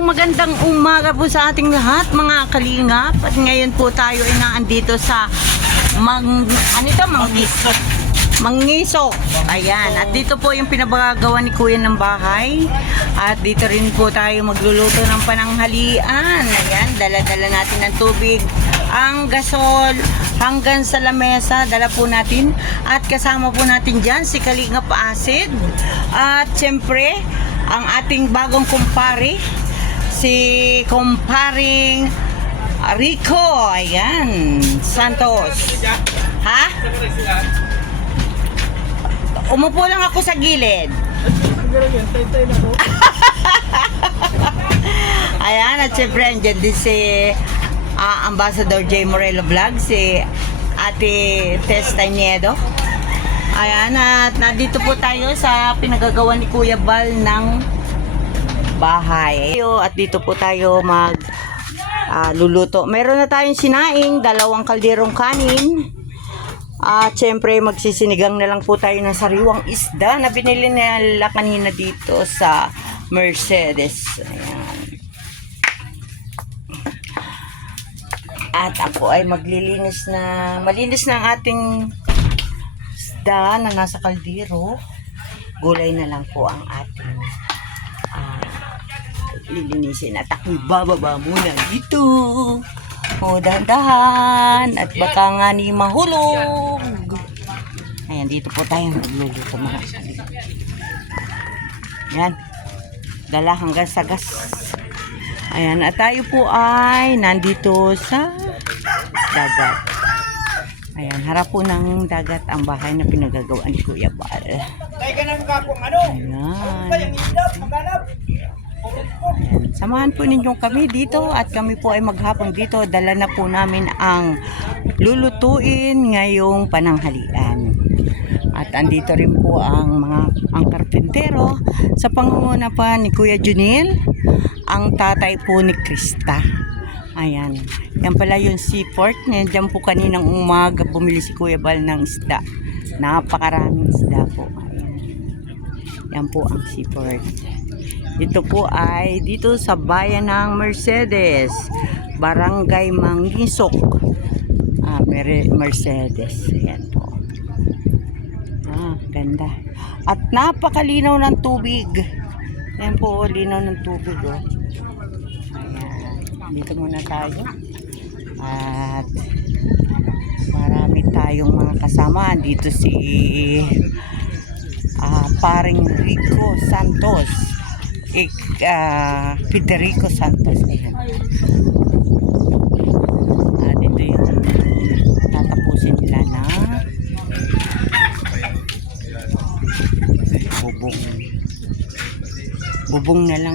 magandang umaga po sa ating lahat mga kalingap. At ngayon po tayo ay naandito sa Mangisok. Ayan, at dito po yung pinabagagawa ni Kuya ng bahay. At dito rin po tayo magluluto ng pananghalian. Ayan, dala-dala natin ng tubig, ang gasol, hanggang sa lamesa, dala po natin. At kasama po natin dyan si Kalingap Acid. At syempre, ang ating bagong kumpare, si kumparing Rico. Ayan, Santos. Ha? Umupo lang ako sa gilid. Ayan, at syempre andyan din si Ambassador J. Morelo Vlog, si Ate Tess Taniedo. Ayan, at nandito po tayo sa pinagagawa ni Kuya Bal ng bahay. At dito po tayo luluto. Meron na tayong sinaing, 2 kalderong kanin. At syempre magsisinigang na lang po tayo ng sariwang isda na binili nila kanina dito sa Mercedes. Ayan. At ako ay malinis na ang ating isda na nasa kaldero. Gulay na lang po ang ating lilinisin. At ako'y bababa muna dito. O, dahan-dahan. At baka nga ni mahulog. Ayan, dito po tayo magluluto mga. Ayan. Dala hanggang sa gas. Ayan, at tayo po ay nandito sa dagat. Ayan, harap po ng dagat ang bahay na pinagagawa ni Kuya Bal. Ayan. Samahan po ninyong kami dito at kami po ay maghapon dito. Dala na po namin ang lulutuin ngayong pananghalian. At andito rin po ang karpentero sa pangunguna pa ni Kuya Junil, ang tatay po ni Krista. Ayan. Yan pala yung seaport. Diyan po kaninang umaga bumili si Kuya Bal ng isda. Napakaraming isda po. Ayan. Yan po ang seaport. Ito po ay dito sa bayan ng Mercedes, Barangay Mangisok, Mercedes. Ayan po. Ganda. At napakalinaw ng tubig. Ayan po, linaw ng tubig. Oh. Ayan. Dito muna tayo. At marami tayong mga kasama. Dito si paring Rico Santos. Federico Santos. Ayan. At ito yung tatapusin nila na bubong na lang.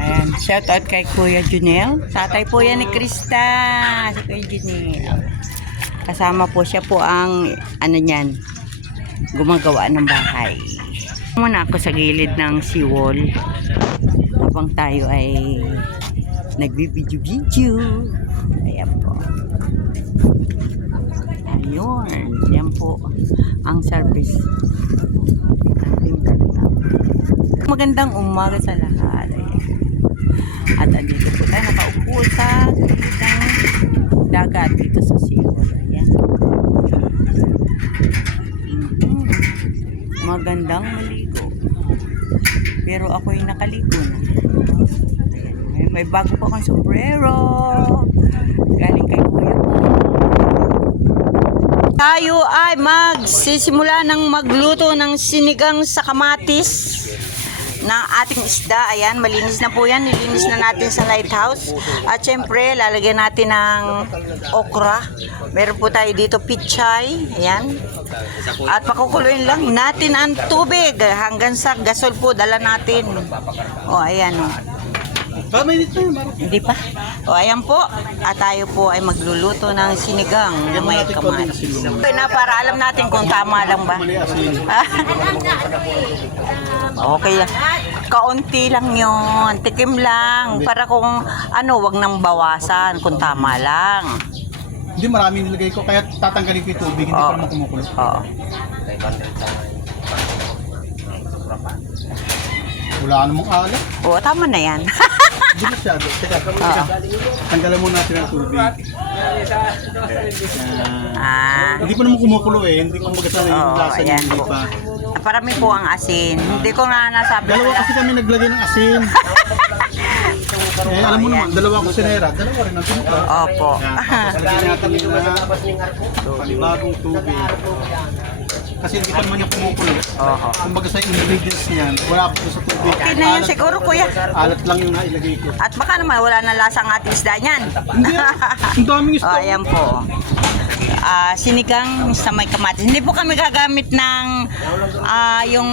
Ayan, shout out kay Kuya Junel, tatay po yan ni Krista, si Kuya Junel. Kasama po siya po ang gumagawa ng bahay. Muna ako sa gilid ng seawall habang tayo ay nagbibidyo-video. Ayan po. Ayun. Yan po ang service. Magandang umaga sa lahat. Ayan. At andito po tayo nakaupo sa gilid ng dagat dito sa seawall. Ayan. Magandang maligo. Pero ako'y nakaligo na. Ayan. May bago pa akong sombrero. Galing kay Kuya. Tayo ay magsisimula ng magluto ng sinigang sa kamatis ng ating isda. Ayan, malinis na po yan. Nilinis na natin sa lighthouse. At syempre, lalagyan natin ng okra. Meron po tayo dito pichay. Ayan. At pakukuluin lang natin ang tubig hanggang sa gasol po dala natin. O, ayan o. Hindi pa. O, ayan po. At tayo po ay magluluto ng sinigang na may kamatis. Na para alam natin kung tama lang ba. Okay lang. Kaunti lang yun. Tikim lang. Para kung wag nang bawasan kung tama lang. Hindi, marami nilagay ko, kaya tatanggalin ko yung tubig, hindi pa naman kumukulo. Oo. Wala ka namang alat. Oo, tama na yan. Hindi masyado. Teka, tanggalan muna natin ang tubig. Hindi pa naman kumukulo eh. Hindi ko magkasama yung Oo, lasa niya. ayan Hindi po. pa. Parami po ang asin. Hindi ko na nasabi. Dalawa kasi kami naglagay ng asin. Alam mo naman, dalawa ko sinera. Dalawa rin ang timpla. Opo. Lagyan natin yung panibagong tubig. Kasi hindi pa naman yung kumukulo. Oho. Kumbaga sa ingredients niyan, wala po sa tubig. Okay na yun siguro, kuya. Alat lang yung nailagay ko. At baka naman wala na lasang ating isda niyan. Hindi, ang daming Oh, isda. ayan po. Sinigang sa may kamatis. Hindi po kami gagamit ng yung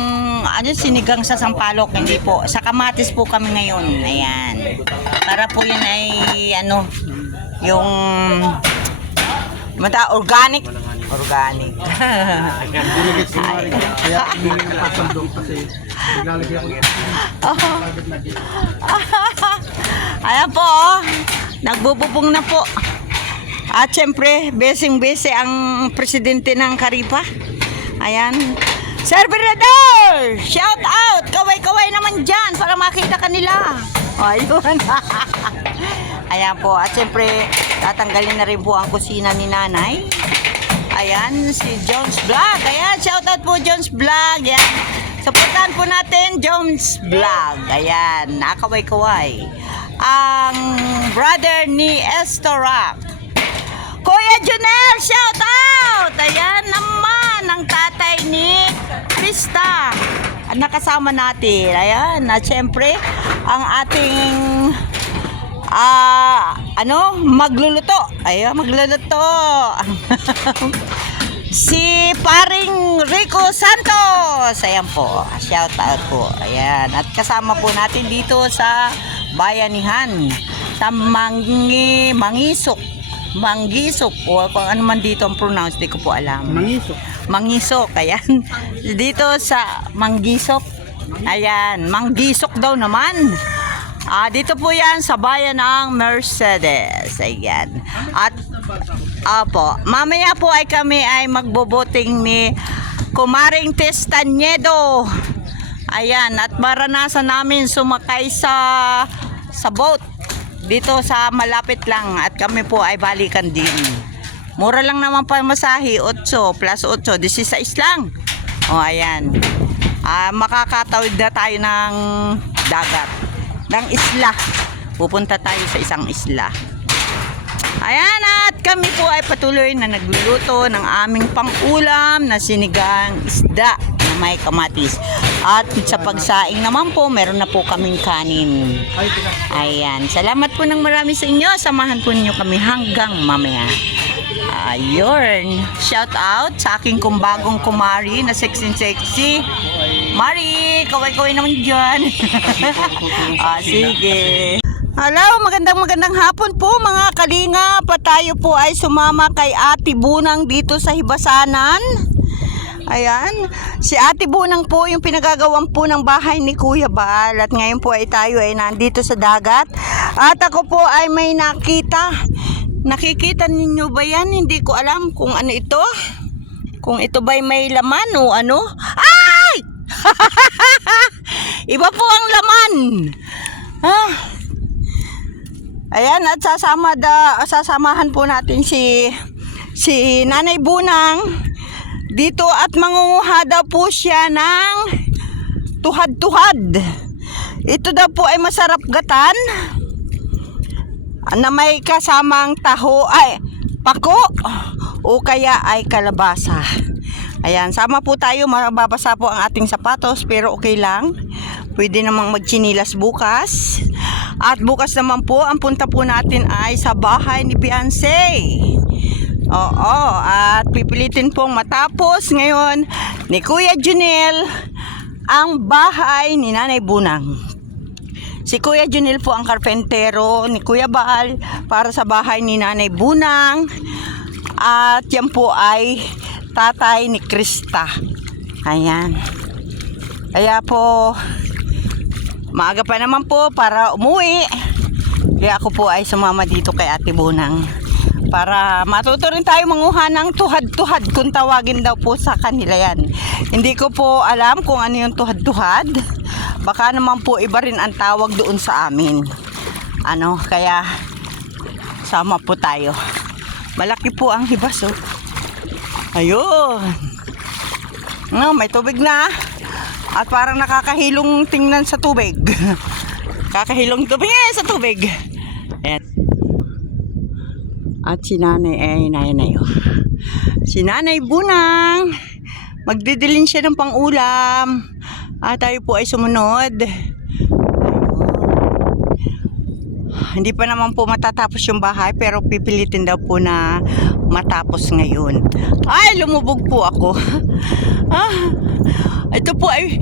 sinigang sa sampalok. Hindi po. Sa kamatis po kami ngayon. Ayan. Para po yun ay yung organic. Organic. Dinigit si Mari. Kaya hindi ng pasandong kasi naglalagay ako. Ayan po, oh. Nagbububong na po. At syempre, besing-bese ang presidente ng Karipa. Ayan. Sir Berador! Shout out! Kaway-kaway naman dyan para makita kanila. Ayun. Ayan po. At syempre, tatanggalin na rin po ang kusina ni nanay. Ayan, si Jones Vlog. Ayan, shout out po Jones Vlog. Ayan. Supportan po natin Jones Vlog. Ayan, nakaway-kaway. Ang brother ni Estorac. Kuya Junel, shout out! Ayan naman, ang tatay ni Krista. Ang nakasama natin. Ayan, at syempre, ang ating magluluto. Ayan, magluluto. Si paring Rico Santos. Ayan po, shout out po. Ayan, at kasama po natin dito sa Bayanihan sa Mangisok o kung ano man dito ang pronounce, di ko po alam. Mangisok, ayan. Dito sa Mangisok. Ayan, Manggisok daw naman. Dito po yan sa bayan ng Mercedes. Ayan. At mamaya po ay kami ay magboboting ni Kumaring Testañedo. Ayan, at maranasan namin sumakay sa boat dito sa malapit lang, at kami po ay balikan din. Mura lang naman pa masahe, 8 plus 8, 16 lang. O ayan. Makakatawid na tayo ng dagat, ng isla. Pupunta tayo sa isang isla. Ayan, at kami po ay patuloy na nagluluto ng aming pang-ulam na sinigang isda na may kamatis. At sa pagsaing naman po, meron na po kaming kanin. Ayan, salamat po ng marami sa inyo. Samahan po ninyo kami hanggang mamaya. Ayun, shout out sa aking kumbagong kumari na sexy. Mari, kaway-kaway naman dyan. Sige. Hello, magandang hapon po mga kalinga. Tayo po ay sumama kay Ate Bunang dito sa Hibasanan. Ayan, si Ate Bunang po yung pinagagawan po ng bahay ni Kuya Bal. At ngayon po ay tayo ay nandito sa dagat. At ako po ay may nakita. Nakikita ninyo ba yan? Hindi ko alam kung ano ito. Kung ito ba'y may laman o ano. Ay! Iba po ang laman. Ayan, at sasamahan po natin si Nanay Bunang dito at mangunguha daw po siya ng tuhad-tuhad. Ito daw po ay masarap gatan na may kasamang pako o kaya ay kalabasa. Ayan, sama po tayo. Mababasa po ang ating sapatos pero okay lang. Pwede namang magchinilas bukas. At bukas naman po, ang punta po natin ay sa bahay ni Beyonce. Oo, at pipilitin pong matapos ngayon ni Kuya Junel ang bahay ni Nanay Bunang. Si Kuya Junel po ang karpentero ni Kuya Bal para sa bahay ni Nanay Bunang. At yan po ay tatay ni Krista. Ayan. Kaya po, maaga pa naman po para umuwi. Kaya ako po ay sumama dito kay Ate Bunang para matuto rin tayo manguha ng tuhad-tuhad, kung tawagin daw po sa kanila yan. Hindi ko po alam kung ano yung tuhad-tuhad. Baka naman po iba rin ang tawag doon sa amin. Kaya sama po tayo. Malaki po ang hibas, oh. Ayun. May tubig na. At parang nakakahilong tingnan sa tubig. Kakahilong tubig sa tubig. Ayan. At si nanay ay nayo. Si nanay Bunang. Magdidilin siya ng pang-ulam. At tayo po ay sumunod. Hindi pa naman po matatapos yung bahay, pero pipilitin daw po na matapos ngayon. Ay, lumubog po ako. Ito po ay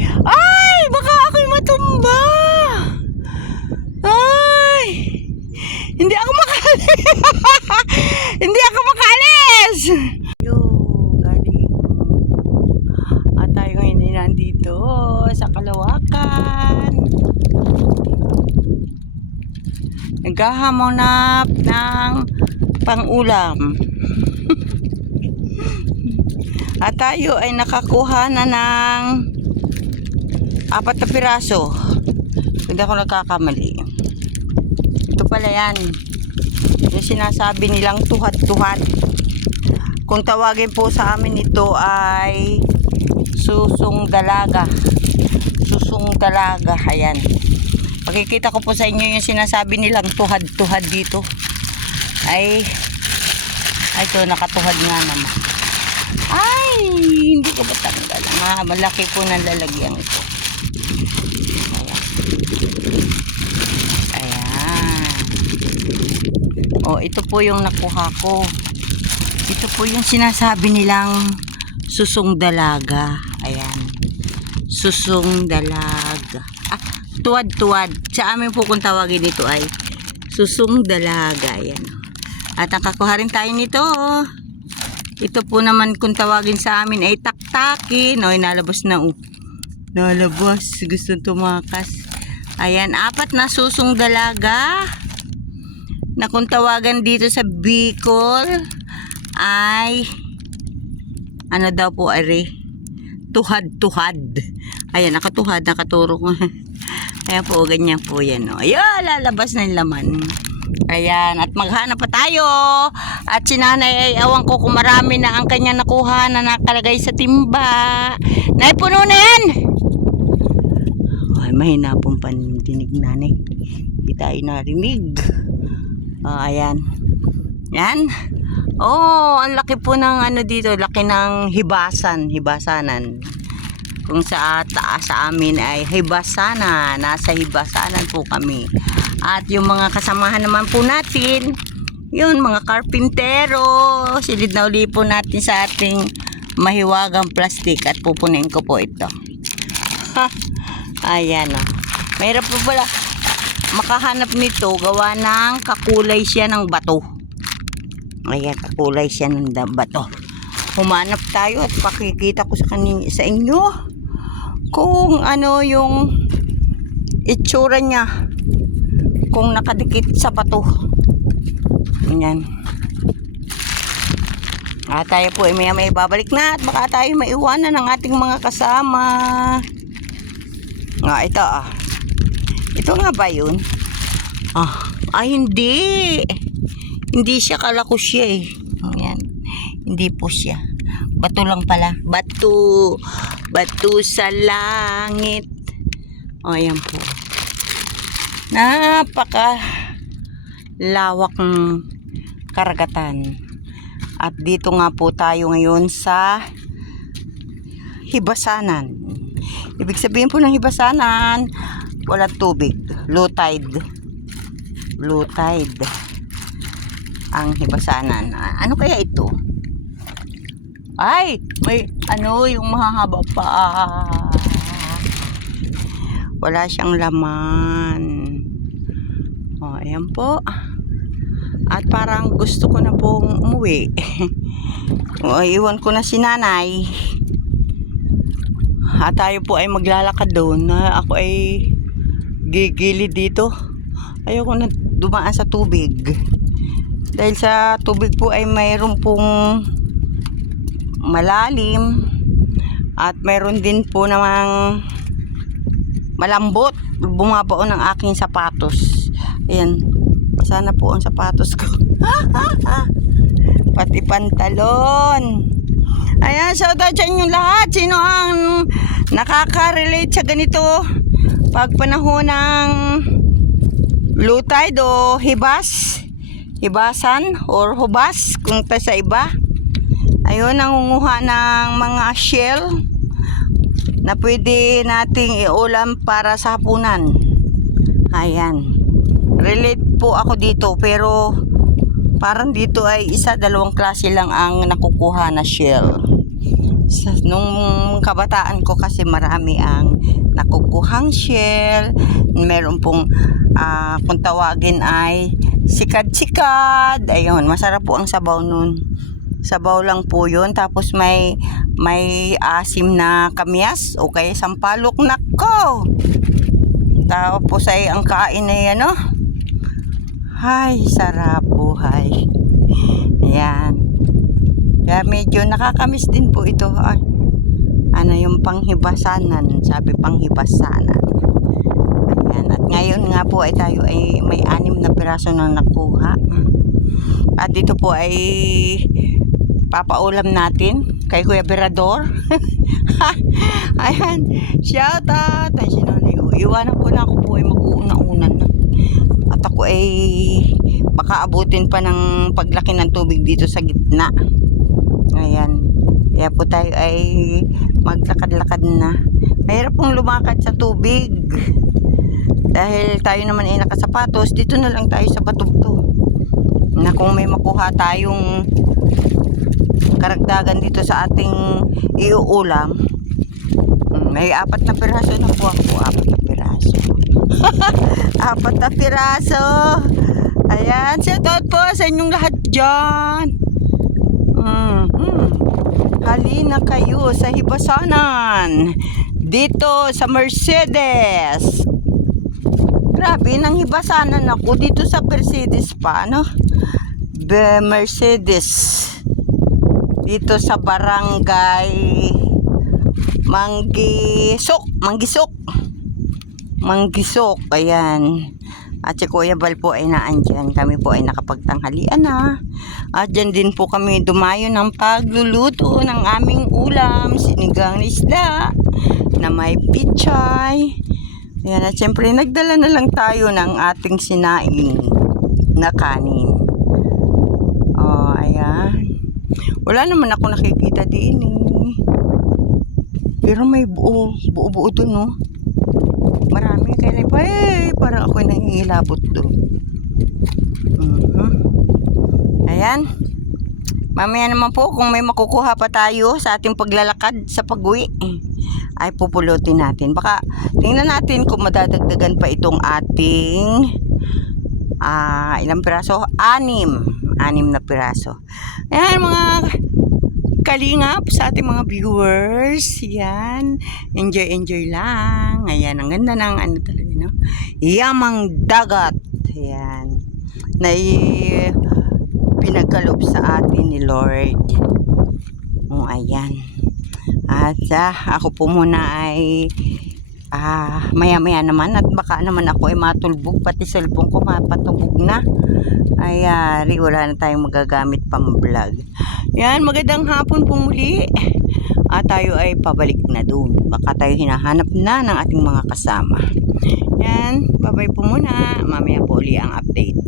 baka ako'y matumba. Ay, hindi ako makalis. Hindi ako makalis. At tayo ngayon ay nandito sa Kalawakan. Naghahamonap ng pang-ulam. At tayo ay nakakuha na ng 4 na piraso. Hindi ako nagkakamali. Ito pala yan. Yung sinasabi nilang tuhad-tuhad. Kung tawagin po sa amin ito ay susong dalaga. Susong dalaga. Ayan. Pakikita ko po sa inyo yung sinasabi nilang tuhad-tuhad dito. Ay ito, nakatuhad nga naman. Ay, hindi ko matanggal. Malaki po ng lalagyan ito. Ayan. Ito po yung nakuha ko. Ito po yung sinasabi nilang susong dalaga. Ayan. Susong dalaga. Tuwad-tuwad. Sa amin po kung tawagin dito ay susong dalaga. Ayan. At nakakuha rin tayo nito. Ito po naman kung tawagin sa amin ay taktakin. Nalabas na. Nalabas. Gusto tumakas. Ayan. 4 na susong dalaga. Na kung tawagan dito sa Bicol ay daw po ay tuhad-tuhad. Ayan. Nakatuhad. Nakaturo ko. Ayan po, ganyan po yan. Ayan, lalabas na yung laman. Ayan, at maghanap pa tayo. At si nanay ay awan ko kung marami na ang kanya nakuha na nakalagay sa timba. Nay, puno na yan! Ay, mahina pong pandinig nanay. Hindi tayo narinig. Ayan. Yan. Ang laki po ng dito. Laki ng hibasanan. Kung sa taas sa amin ay hibasanan. Nasa hibasanan po kami. At yung mga kasamahan naman po natin, yun, mga karpintero. Silid na uli po natin sa ating mahiwagang plastic. At pupunin ko po ito. Ayan o. Mahirap po pala makahanap nito. Gawa ng kakulay siya ng bato. Ayan, kakulay siya ng bato. Humanap tayo at pakikita ko sa inyo kung yung itsura niya kung nakadikit sa bato. Ayan. Tayo po ay may babalik na at baka tayo maiwanan ng ating mga kasama. Ito ito nga ba yun? Hindi. Hindi siya, kalako siya eh. Ayan. Hindi po siya. Bato lang pala. Bato sa langit. Ayan po. Napaka lawak ng karagatan. At dito nga po tayo ngayon sa hibasanan. Ibig sabihin po ng hibasanan, walang tubig. Low tide. Low tide. Ang hibasanan. Ano kaya ito? Ay, may yung mahahaba pa. Wala siyang laman. Ayan po. At parang gusto ko na pong umuwi. Iwan ko na si nanay. At tayo po ay maglalakad doon. Ako ay gigilid dito. Ayoko na dumaan sa tubig. Dahil sa tubig po ay mayroon pong malalim. At mayroon din po namang malambot. Bumabaon ang aking sapatos. Ayan. Sana po ang sapatos ko. Pati pantalon. Ayan, shoutout sa inyong lahat. Sino ang nakaka-relate sa ganito? Pag panahon ng low tide o hibas, hibasan or hubas kung ta sa iba. Ayun, nangunguha ng mga shell na pwede nating iulam para sa hapunan. Ayan. Relate po ako dito, pero parang dito ay dalawang klase lang ang nakukuha na shell. Nung kabataan ko kasi marami ang nakukuhang shell. Meron pong kung tawagin ay sikad-sikad. Ayun, masarap po ang sabaw nun. Sabaw lang po yun. Tapos may asim na kamyas o kaya sampalok. Nako! Tapos ay ang kain ay ano? Ay, sarap buhay. Ayan. Kaya medyo nakakamiss din po ito. Ay, ano yung panghibasanan? Sabi panghibasanan. Ayan. At ngayon nga po ay tayo ay may 6 na piraso na nakuha. At dito po ay papaulam natin kay Kuya Berador. Ayan. Shout out. Ay, sinanay. Iwanan ko na ako po ay mag-uuna-unan na. At ako ay baka abutin pa ng paglaki ng tubig dito sa gitna. Ayan. Kaya po tayo ay maglakad-lakad na. Mahirap pong lumakad sa tubig. Dahil tayo naman ay nakasapatos, dito na lang tayo sa batugto. Na kung may makuha tayong karagdagan dito sa ating iuulam, may 4 na piraso na po ako. 4 na piraso. 4 na piraso. Ayan, shoutout po sa inyong lahat dyan. Halina kayo sa hibasanan dito sa Mercedes. Grabe, nang hibasanan ako dito sa Mercedes pa, no? Mercedes. Dito sa barangay Manggisok. Ayan. At si Kuya Bal po ay naandyan. Kami po ay nakapagtanghalian na. At dyan din po kami dumayo ng pagluluto ng aming ulam. Sinigang na isda na may pichay. Ayan. At syempre nagdala na lang tayo ng ating sinaing na kanin. Oh, ayan. Wala naman ako nakikita din eh. Pero may buo doon, no? Marami kaya pa parang ako nangingilabot doon. Ayan. Mamaya naman po kung may makukuha pa tayo sa ating paglalakad sa pag-uwi, ay pupulutin natin. Baka tingnan natin kung madadagdagan pa itong ating ilang piraso? 6 na piraso. Ayan mga kalingap sa ating mga viewers. Yan. Enjoy lang. Ayan. Ang ganda ng ano talaga, no? Yamang dagat. Ayan. Na pinagkaloob sa atin ni Lord. Oh, ayan. At ako po muna ay maya-maya naman at baka naman ako ay matulbog. Pati cellphone ko mapatubog na. Ay, wala na tayong magagamit pang vlog. Yan, magandang hapon po muli. At tayo ay pabalik na doon. Baka tayo hinahanap na ng ating mga kasama. Yan, bye-bye po muna. Mamaya po uli ang update.